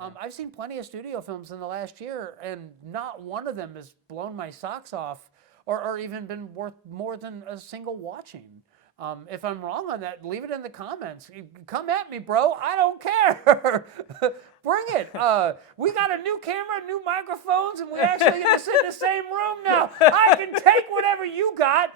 I've seen plenty of studio films in the last year, and not one of them has blown my socks off or even been worth more than a single watching. If I'm wrong on that, leave it in the comments. Come at me, bro. I don't care. Bring it. We got a new camera, new microphones, and we're actually going to sit in the same room now. I can take whatever you got.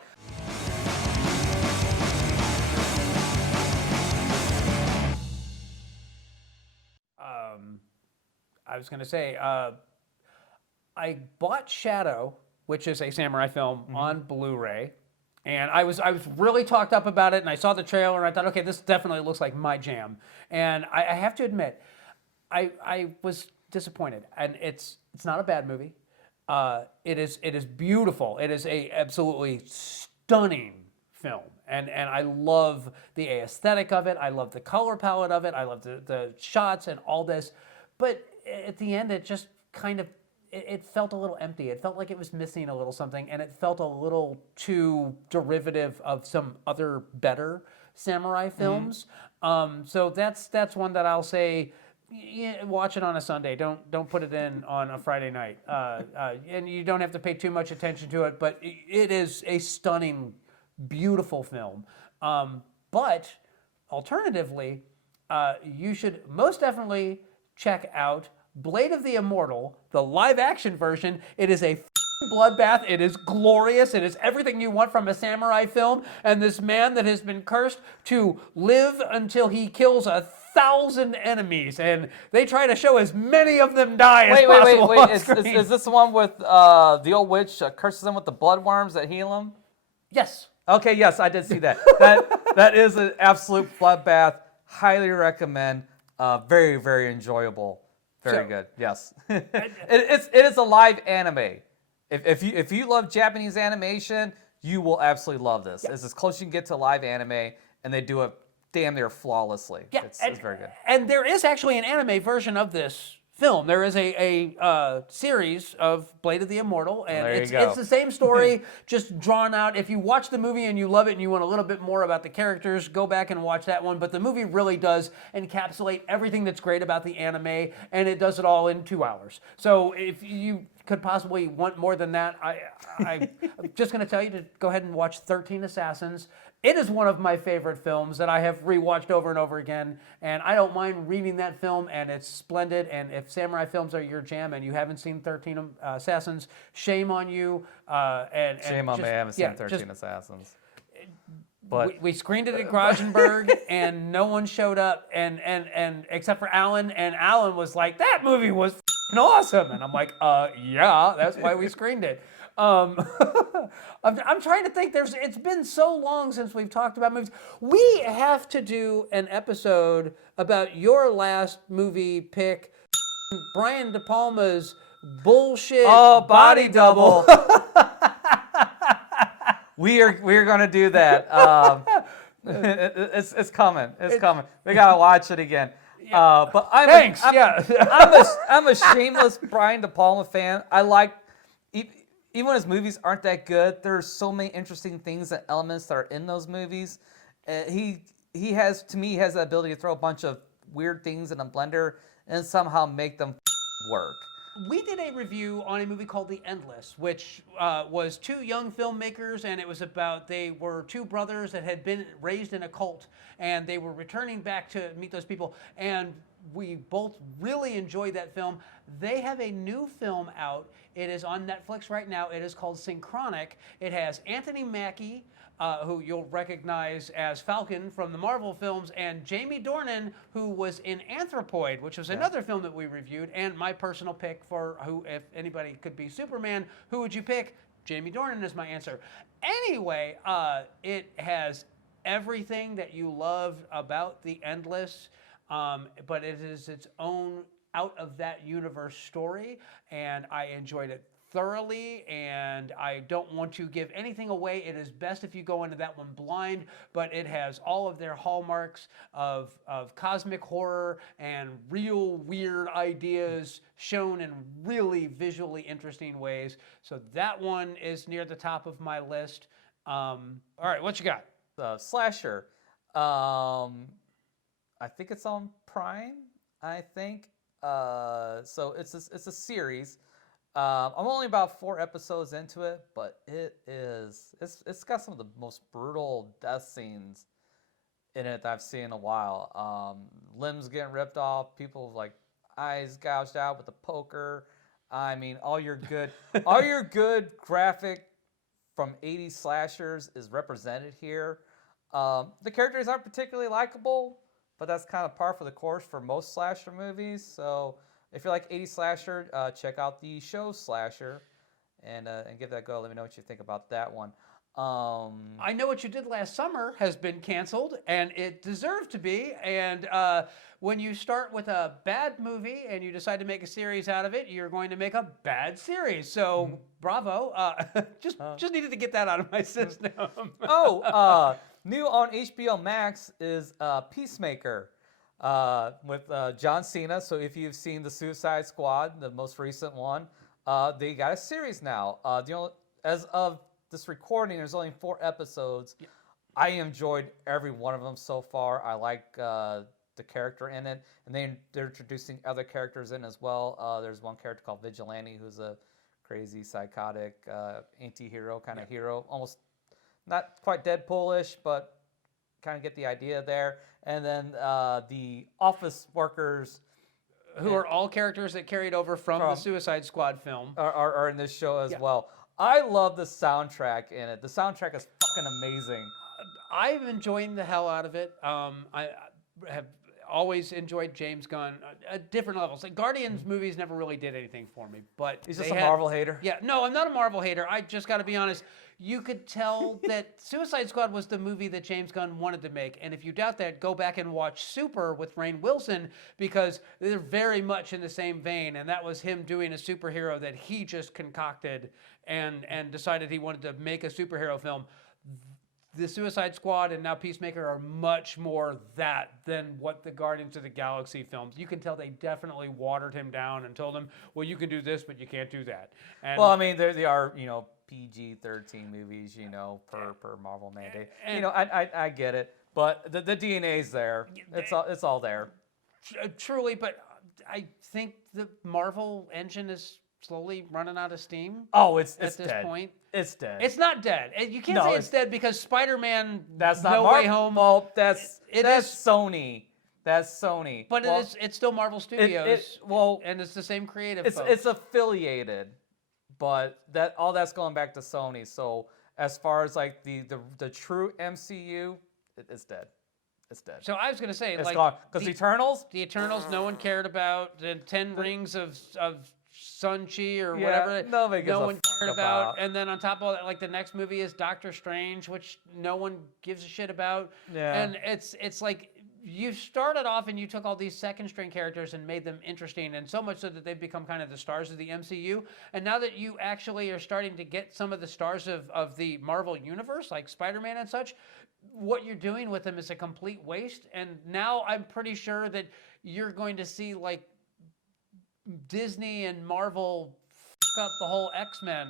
I was going to say, I bought Shadow, which is a samurai film, on Blu-ray. And I was really talked up about it, and I saw the trailer, and I thought, okay, this definitely looks like my jam. And I have to admit, I was disappointed. And it's not a bad movie. It is beautiful. It is a absolutely stunning film. And I love the aesthetic of it. I love the color palette of it. I love the shots and all this. But at the end, it just kind of, it felt a little empty. It felt like it was missing a little something, and it felt a little too derivative of some other better samurai films. So that's one that I'll say, yeah, watch it on a Sunday. Don't put it in on a Friday night. And you don't have to pay too much attention to it, but it is a stunning, beautiful film. But alternatively, you should most definitely check out Blade of the Immortal, the live-action version. It is a bloodbath. It is glorious. It is everything you want from a samurai film. And this man that has been cursed to live until he kills 1,000 enemies, and they try to show as many of them die as possible. Wait. Is this the one with the old witch curses him with the bloodworms that heal him? Yes. Okay, yes, I did see that. That is an absolute bloodbath. Highly recommend. Very, very enjoyable. Very good. Yes, it is a live anime. If you love Japanese animation, you will absolutely love this. It's as close as you can get to live anime, and they do it damn near flawlessly. Yeah, it's very good. And there is actually an anime version of this film. There is a series of Blade of the Immortal, and it's the same story, just drawn out. If you watch the movie and you love it and you want a little bit more about the characters, go back and watch that one. But the movie really does encapsulate everything that's great about the anime, and it does it all in 2 hours. So if you could possibly want more than that, I'm just going to tell you to go ahead and watch 13 Assassins. It is one of my favorite films that I have rewatched over and over again, and I don't mind reading that film, and it's splendid. And if samurai films are your jam and you haven't seen 13 Assassins, shame on you. Shame on me, I haven't seen 13 Assassins. But we screened it at Grajenberg, and no one showed up, and except for Alan, and Alan was like, that movie was awesome. And I'm like, yeah, that's why we screened it. I'm trying to think. It's been so long since we've talked about movies. We have to do an episode about your last movie pick, Brian De Palma's bullshit. Oh, Body Double. we are going to do that. It's coming. It's coming. We got to watch it again. But I'm a shameless Brian De Palma fan. I like. Even when his movies aren't that good, there's so many interesting things and elements that are in those movies. He has the ability to throw a bunch of weird things in a blender and somehow make them work. We did a review on a movie called The Endless, which was two young filmmakers, and it was about, they were two brothers that had been raised in a cult, and they were returning back to meet those people, and we both really enjoyed that film. They have a new film out. It is on Netflix right now. It is called Synchronic. It has Anthony Mackie, who you'll recognize as Falcon from the Marvel films, and Jamie Dornan, who was in Anthropoid, which was another film that we reviewed, and my personal pick for who, if anybody could be Superman, who would you pick? Jamie Dornan is my answer. Anyway, it has everything that you loved about The Endless, but it is its own out of that universe story, and I enjoyed it thoroughly, and I don't want to give anything away. It is best if you go into that one blind, but it has all of their hallmarks of cosmic horror and real weird ideas shown in really visually interesting ways. So that one is near the top of my list. All right, what you got? Slasher. I think it's on Prime, I think. So it's a series. I'm only about 4 episodes into it, but it's got some of the most brutal death scenes in it that I've seen in a while. Limbs getting ripped off, people like eyes gouged out with a poker. I mean, all your good graphic from 80s slashers is represented here. The characters aren't particularly likable, but that's kind of par for the course for most slasher movies. So if you're like 80s slasher, check out the show Slasher, and give that a go. Let me know what you think about that one. I Know What You Did Last Summer has been canceled, and it deserved to be. And when you start with a bad movie and you decide to make a series out of it, you're going to make a bad series. So bravo. Just needed to get that out of my system. New on HBO Max is Peacemaker with John Cena. So if you've seen the Suicide Squad, the most recent one, they got a series now. As of this recording, there's only 4 episodes. Yeah. I enjoyed every one of them so far. I like the character in it, and they're introducing other characters in as well. There's one character called Vigilante, who's a crazy, psychotic anti-hero kind of hero, almost not quite Deadpool-ish, but kind of get the idea there. And then the office workers, who are all characters that carried over from the Suicide Squad film, are in this show as well. I love the soundtrack in it. The soundtrack is fucking amazing. I'm enjoying the hell out of it. I have always enjoyed James Gunn at different levels. Like Guardians movies never really did anything for me, but he's just a Marvel hater. Yeah, no, I'm not a Marvel hater. I just got to be honest. You could tell that Suicide Squad was the movie that James Gunn wanted to make, and if you doubt that, go back and watch Super with Rainn Wilson, because they're very much in the same vein, and that was him doing a superhero that he just concocted and decided he wanted to make a superhero film. The Suicide Squad and now Peacemaker are much more that than what the Guardians of the Galaxy films. You can tell they definitely watered him down and told him, well, you can do this, but you can't do that. And, well, I mean, they are, PG-13 movies, per Marvel mandate. And, I get it, but the DNA's there. It's all there. Truly, but I think the Marvel engine is slowly running out of steam. Oh, it's at this dead. point. It's dead. It's not dead. You can't say it's dead because Spider-Man that's not No Way Home. Well, that's Sony. That's Sony. But it's still Marvel Studios. And it's the same creative folks. It's affiliated, but all that's going back to Sony. So as far as like the true MCU, it's dead. It's dead. So I was going to say, it's gone. Because the Eternals, no one cared about. The 10 Rings of Sun-Chi or whatever. No one cared about. And then on top of that, like the next movie is Doctor Strange, which no one gives a shit about. Yeah. And it's like you started off and you took all these second string characters and made them interesting, and so much so that they've become kind of the stars of the MCU. And now that you actually are starting to get some of the stars of the Marvel universe, like Spider-Man and such, what you're doing with them is a complete waste. And now I'm pretty sure that you're going to see like Disney and Marvel fuck up the whole X-Men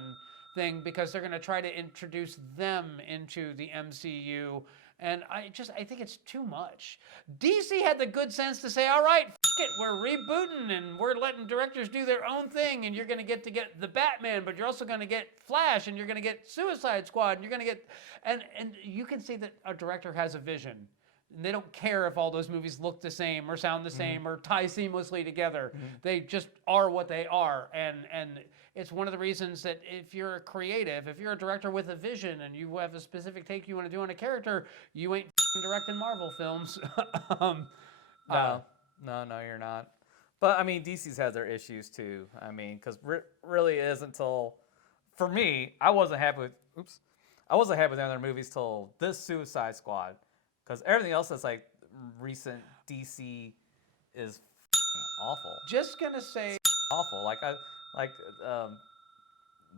thing because they're going to try to introduce them into the MCU. And I think it's too much. DC had the good sense to say, all right, fuck it, we're rebooting and we're letting directors do their own thing, and you're going to get the Batman, but you're also going to get Flash, and you're going to get Suicide Squad, and you're going to get... And you can see that a director has a vision. And they don't care if all those movies look the same or sound the same or tie seamlessly together. They just are what they are. And it's one of the reasons that if you're a creative, if you're a director with a vision and you have a specific take you want to do on a character, you ain't directing Marvel films. No, you're not. But I mean, DC's had their issues too. I mean, because really is until, for me, I wasn't happy with their movies till this Suicide Squad. Because everything else that's like recent DC is awful. Just gonna say awful.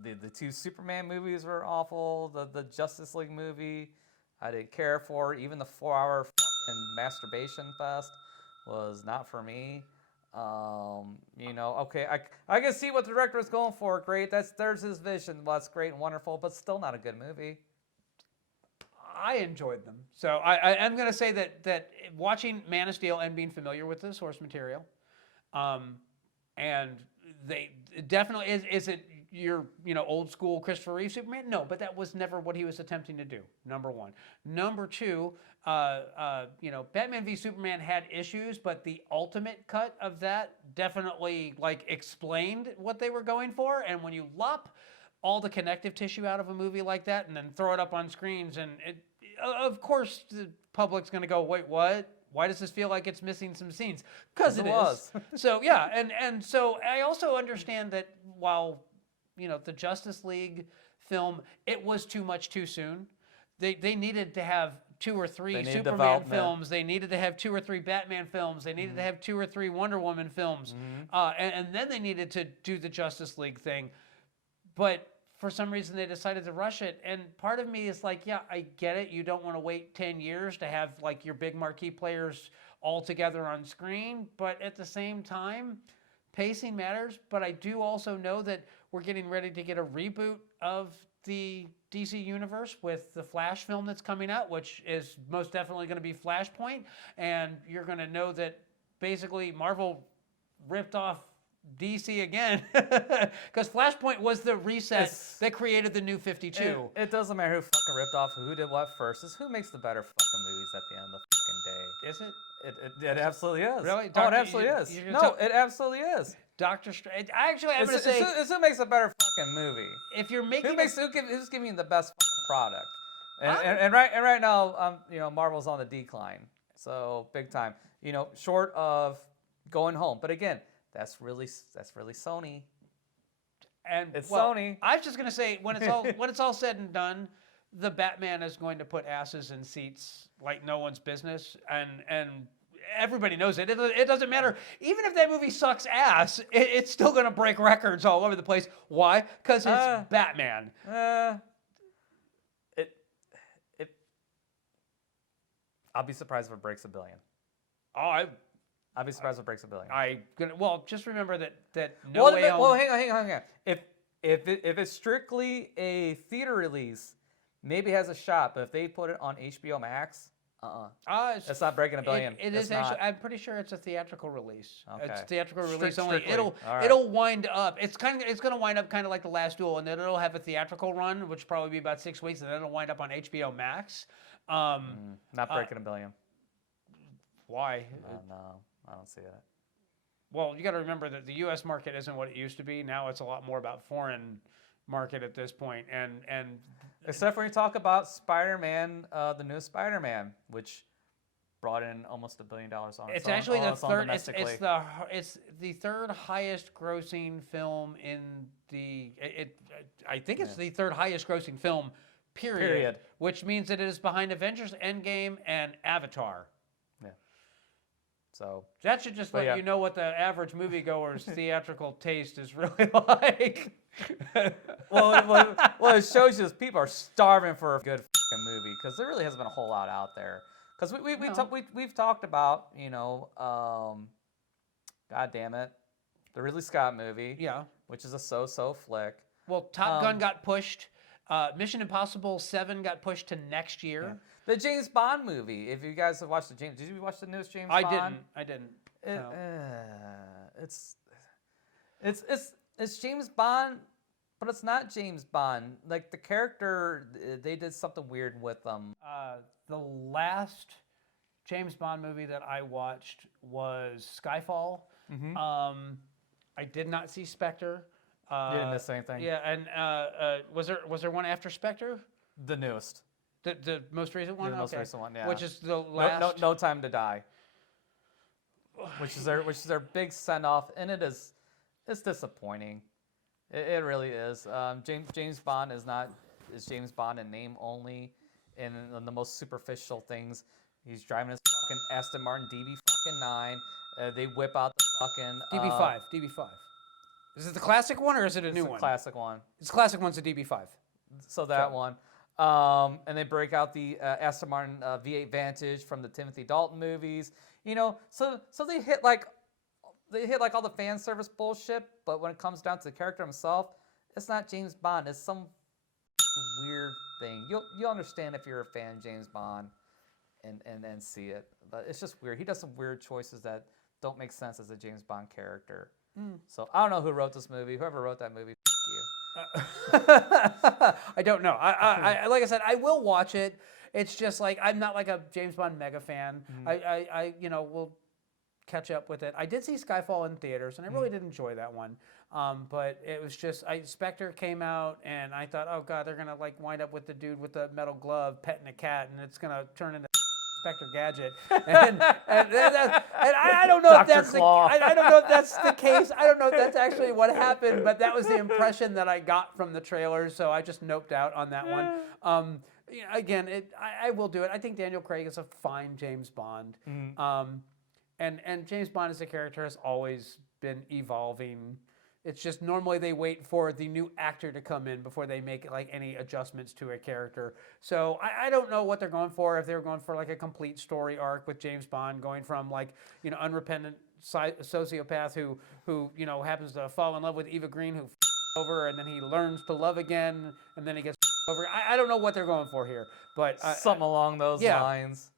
The 2 Superman movies were awful. The Justice League movie I didn't care for. Even the 4-hour fucking masturbation fest was not for me. Okay, I can see what the director is going for. Great, there's his vision. Well, that's great and wonderful, but still not a good movie. I enjoyed them. So I'm going to say that watching Man of Steel and being familiar with the source material, And they definitely is it your old school Christopher Reeve Superman? No, but that was never what he was attempting to do. Number one. Number two, Batman v Superman had issues, but the ultimate cut of that definitely like explained what they were going for. And when you lop all the connective tissue out of a movie like that and then throw it up on screens, and of course the public's going to go, wait, what? Why does this feel like it's missing some scenes? Because it is. So yeah, and so I also understand that while the Justice League film, it was too much too soon. They needed to have 2 or 3 Superman films. They needed to have 2 or 3 Batman films. They needed to have 2 or 3 Wonder Woman films, and then they needed to do the Justice League thing. But for some reason, they decided to rush it. And part of me is like, yeah, I get it. You don't want to wait 10 years to have like your big marquee players all together on screen. But at the same time, pacing matters. But I do also know that we're getting ready to get a reboot of the DC universe with the Flash film that's coming out, which is most definitely going to be Flashpoint. And you're going to know that basically Marvel ripped off DC again, because Flashpoint was the reset that created the New 52. It doesn't matter who fucking ripped off who did what first. It's who makes the better fucking movies at the end of the fucking day. Is it? It absolutely is. Really? It absolutely is. No, it absolutely is. Doctor Strange. Actually, I'm going to say it's who makes a better fucking movie. If you're making who's giving you the best fucking product. And right now, Marvel's on the decline. So big time. Short of going home. But again, that's really Sony. And it's Sony. I was just gonna say when it's all said and done, the Batman is going to put asses in seats like no one's business, and everybody knows it. It doesn't matter. Even if that movie sucks ass, it's still gonna break records all over the place. Why? Because it's Batman. I'll be surprised if it breaks $1 billion. I'd be surprised if it breaks $1 billion. Just remember that hang on. If it's strictly a theater release, maybe it has a shot. But if they put it on HBO Max, it's not breaking $1 billion. It is actually. I'm pretty sure it's a theatrical release. Okay. It's theatrical release only. Strictly. It'll wind up. It's going to wind up kind of like The Last Duel, and then it'll have a theatrical run, which will probably be about 6 weeks, and then it'll wind up on HBO Max. Not breaking $1 billion. Why? No. I don't see it. Well, you got to remember that the U.S. market isn't what it used to be. Now it's a lot more about foreign market at this point, and except when you talk about Spider-Man, the new Spider-Man, which brought in almost $1 billion on its own. It's actually the third. It's the third highest grossing film in the. I think it's the third highest grossing film. Period. Which means that it is behind Avengers Endgame and Avatar. So that should just let you know what the average moviegoer's theatrical taste is really like. well, it shows you people are starving for a good fucking movie because there really hasn't been a whole lot out there. Because we've talked about God damn it, the Ridley Scott movie, which is a so-so flick. Well, Top Gun got pushed. Mission Impossible 7 got pushed to next year. Yeah. The James Bond movie. If you guys have watched did you watch the newest James Bond? I didn't. It's James Bond, but it's not James Bond. Like the character, they did something weird with them. The last James Bond movie that I watched was Skyfall. Mm-hmm. I did not see Spectre. You didn't miss anything. Yeah, and was there one after Spectre? The newest. The most recent one? The most recent one, yeah. Which is the last... No Time to Die. Which is their big send-off, and it's disappointing. It really is. James Bond is James Bond in name only, and in the most superficial things. He's driving his fucking Aston Martin DB9. They whip out the fucking... DB5. Is it the classic one or is it a new one? It's the classic one. It's classic one's a DB5. So that one. And they break out the Aston Martin V8 Vantage from the Timothy Dalton movies. So they hit like all the fan service bullshit, but when it comes down to the character himself, it's not James Bond. It's some weird thing. You'll understand if you're a fan of James Bond and then see it. But it's just weird. He does some weird choices that don't make sense as a James Bond character. So I don't know who wrote this movie. Whoever wrote that movie, you. I don't know. I like I said, I will watch it. It's just like I'm not like a James Bond mega fan. I will catch up with it. I did see Skyfall in theaters, and I really did enjoy that one. But it was just Spectre came out, and I thought, oh god, they're gonna like wind up with the dude with the metal glove petting a cat, and it's gonna turn into Spectre Gadget, and I don't know if that's I don't know if that's the case. I don't know if that's actually what happened, but that was the impression that I got from the trailers. So I just noped out on that one. Again, I will do it. I think Daniel Craig is a fine James Bond, and James Bond as a character has always been evolving. It's just normally they wait for the new actor to come in before they make like any adjustments to a character. So I don't know what they're going for. If they're going for like a complete story arc with James Bond going from like unrepentant sociopath who happens to fall in love with Eva Green who over and then he learns to love again and then he gets over. I don't know what they're going for here, but something along those lines.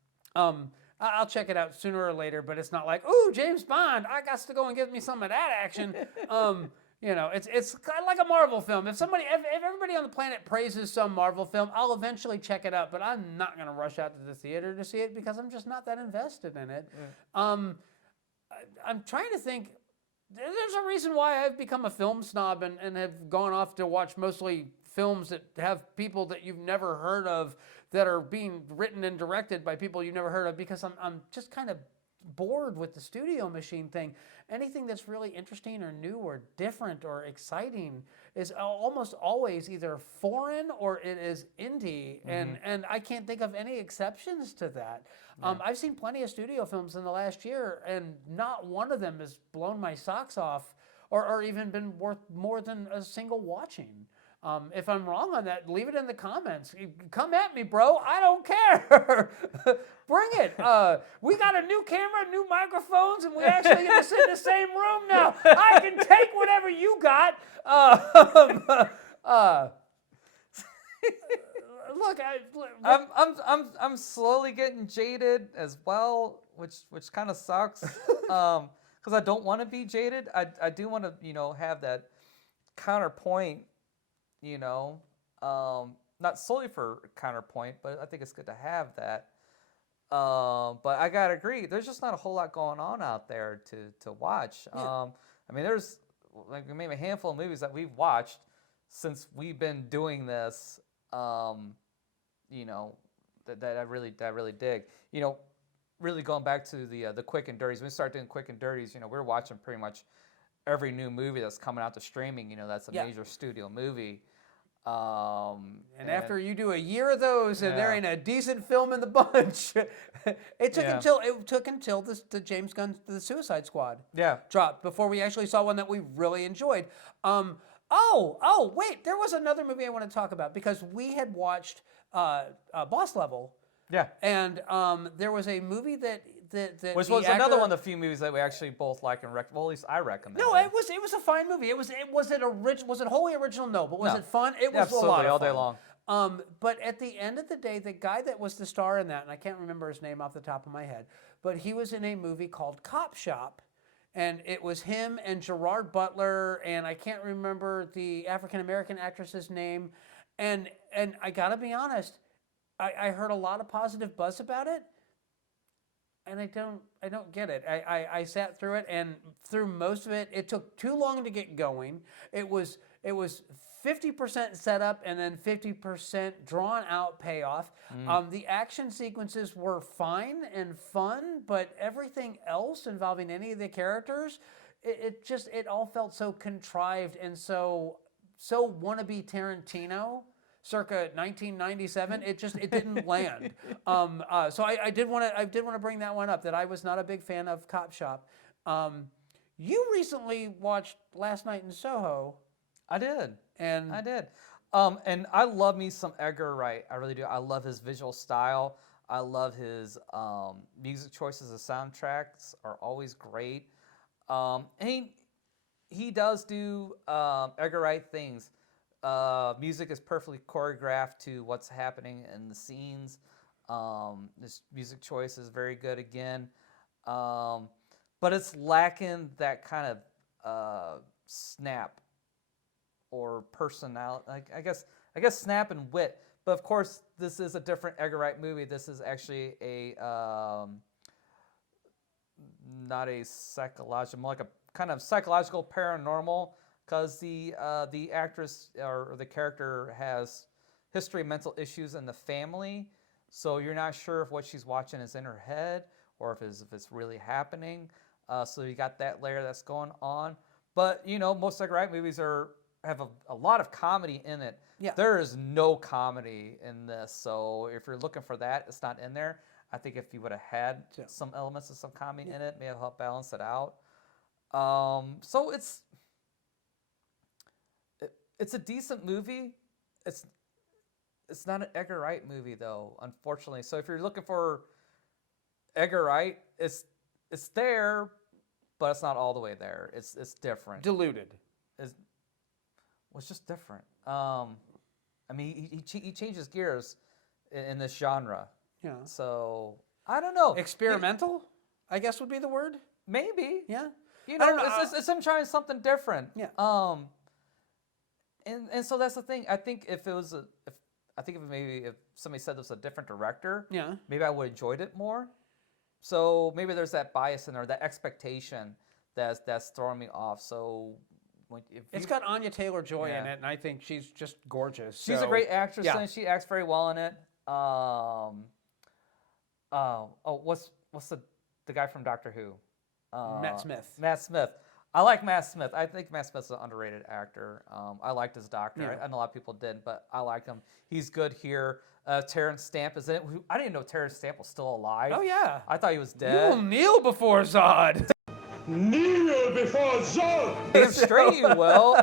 I'll check it out sooner or later, but it's not like, ooh, James Bond, I got to go and give me some of that action. It's kind of like a Marvel film. If everybody on the planet praises some Marvel film, I'll eventually check it out, but I'm not going to rush out to the theater to see it because I'm just not that invested in it. I'm trying to think. There's a reason why I've become a film snob and have gone off to watch mostly films that have people that you've never heard of that are being written and directed by people you've never heard of because I'm just kind of bored with the studio machine thing. Anything that's really interesting or new or different or exciting is almost always either foreign or it is indie, and I can't think of any exceptions to that. I've seen plenty of studio films in the last year, and not one of them has blown my socks off or even been worth more than a single watching. If I'm wrong on that, leave it in the comments. Come at me, bro. I don't care. Bring it. We got a new camera, new microphones, and we actually get to sit in the same room now. I can take whatever you got. Look, I'm slowly getting jaded as well, which kind of sucks. Because I don't want to be jaded. I do want to have that counterpoint. Not solely for counterpoint, but I think it's good to have that. But I gotta agree, there's just not a whole lot going on out there to watch. Yeah. There's like maybe a handful of movies that we've watched since we've been doing this. That I really dig. Really going back to the quick and dirties. When we start doing quick and dirties, we're watching pretty much every new movie that's coming out to streaming. That's a major studio movie. And after you do a year of those, and there ain't a decent film in the bunch, it took until the James Gunn The Suicide Squad dropped before we actually saw one that we really enjoyed. Wait, there was another movie I want to talk about because we had watched Boss Level. Yeah, and there was a movie that which was another one of the few movies that we actually both like and well, at least I recommend. No, it was a fine movie. Was it wholly original? No, but was it fun? It was absolutely a lot of all fun. day long. But at the end of the day, the guy that was the star in that, and I can't remember his name off the top of my head, but he was in a movie called Cop Shop, and it was him and Gerard Butler, and I can't remember the African American actress's name, and I gotta be honest, I heard a lot of positive buzz about it. And I don't get it. I sat through it, and through most of it, it took too long to get going. It was 50% setup and then 50% drawn out payoff. The action sequences were fine and fun, but everything else involving any of the characters, it all felt so contrived and so wannabe Tarantino. Circa 1997, it didn't land. So I did want to bring that one up, that I was not a big fan of Cop Shop. You recently watched Last Night in Soho. I did. And I love me some Edgar Wright. I really do. I love his visual style. I love his music choices. The soundtracks are always great. And he does do Edgar Wright things. Music is perfectly choreographed to what's happening in the scenes. This music choice is very good again. But it's lacking that kind snap or personality. Like I guess snap and wit. But of course, this is a different Edgar Wright movie. This is actually a not a psychological, more like a kind of psychological paranormal, because the actress or the character has history of mental issues in the family, so you're not sure if what she's watching is in her head or if it's really happening. So you got that layer that's going on. But most Edgar Wright movies have a lot of comedy in it. Yeah. There is no comedy in this, so if you're looking for that, it's not in there. I think if you would have had some elements of some comedy in it, may have helped balance it out. So it's a decent movie. It's not an Edgar Wright movie though, unfortunately. So if you're looking for Edgar Wright, it's there, but it's not all the way there. It's different. Diluted. It's just different. I mean, he changes gears in this genre. Yeah. So I don't know. Experimental, I guess would be the word. Maybe. Yeah. I don't know. It's him trying something different. Yeah. And so that's the thing. I think if somebody said this was a different director, yeah, maybe I would have enjoyed it more. So maybe there's that bias in there, that expectation that's throwing me off. So it's got Anya Taylor-Joy in it, and I think she's just gorgeous. She's a great actress, and she acts very well in it. What's the guy from Doctor Who? Matt Smith. Matt Smith. I like Matt Smith. I think Matt Smith's an underrated actor. I liked his Doctor. Yeah. I know a lot of people didn't, but I like him. He's good here. Terrence Stamp is in it. I didn't know Terrence Stamp was still alive. Oh, yeah. I thought he was dead. You will kneel before Zod. Kneel before Zod! Damn straight you will.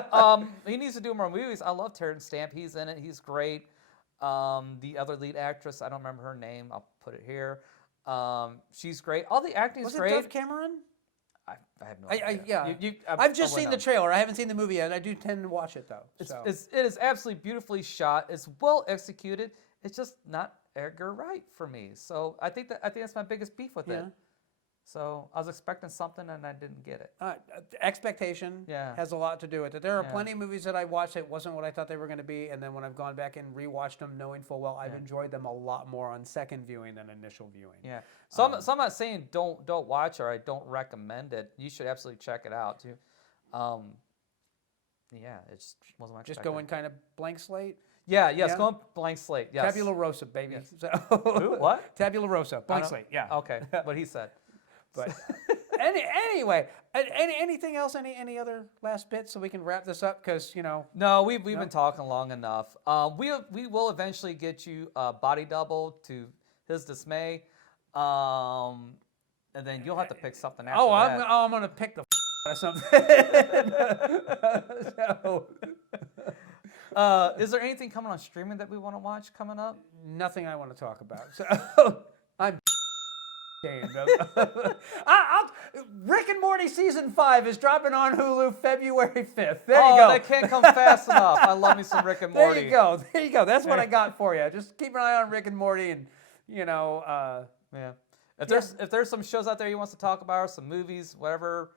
He needs to do more movies. I love Terrence Stamp. He's in it. He's great. The other lead actress, I don't remember her name. I'll put it here. She's great. All the acting's great. Was it Dove Cameron? I have no idea. Yeah. I've just seen the trailer. I haven't seen the movie yet. I do tend to watch it, though. It is absolutely beautifully shot. It's well executed. It's just not Edgar Wright for me. So I think that's my biggest beef with it. So I was expecting something and I didn't get it. Expectation has a lot to do with it. There are plenty of movies that I watched that wasn't what I thought they were going to be, and then when I've gone back and rewatched them, knowing full well I've enjoyed them a lot more on second viewing than initial viewing. Yeah. So I'm not saying don't watch or I don't recommend it. You should absolutely check it out too. Yeah, it just wasn't my Just going kind of blank slate. Yeah, yes, going blank slate. Yes. Tabula Rosa, baby. Yes. So, who? What? Tabula Rosa, blank slate. Yeah. Okay, what he said. But anyway, anything else? Any other last bits so we can wrap this up? Because No, we've been talking long enough. We will eventually get you a body double to his dismay, and then you'll have to pick something after that. I'm gonna pick the or something. Is there anything coming on streaming that we want to watch coming up? Nothing I want to talk about. So I'm. Rick and Morty season 5 is dropping on Hulu February 5th. There you go. That can't come fast enough. I love me some Rick and Morty. There you go. That's what I got for you. Just keep an eye on Rick and Morty, and If there's some shows out there you want us to talk about, or some movies, whatever,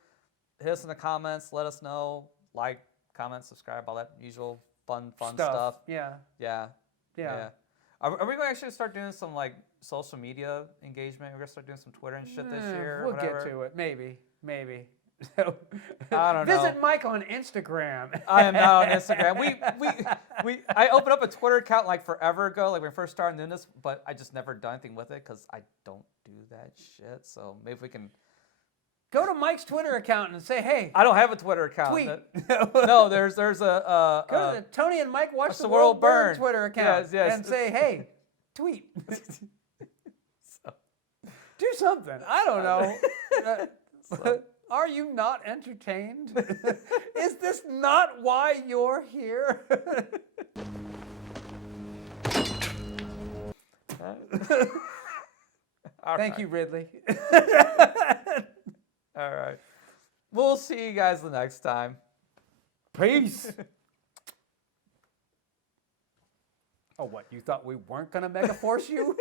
hit us in the comments. Let us know. Like, comment, subscribe, all that usual fun stuff. Yeah. Are we going to actually start doing some social media engagement? We're going to start doing some Twitter and shit this year. We'll get to it. Maybe. I don't know. Visit Mike on Instagram. I am not on Instagram. I opened up a Twitter account forever ago, when we first started doing this, but I just never done anything with it because I don't do that shit. So maybe we can go to Mike's Twitter account and say, "Hey." I don't have a Twitter account. Tweet. No, there's a. Go to the Tony and Mike Watch the World Burn Twitter account and say, "Hey, tweet." Do something. I don't know. Are you not entertained? Is this not why you're here? Thank you, Ridley. All right. We'll see you guys the next time. Peace. Oh, what? You thought we weren't going to Megaforce you?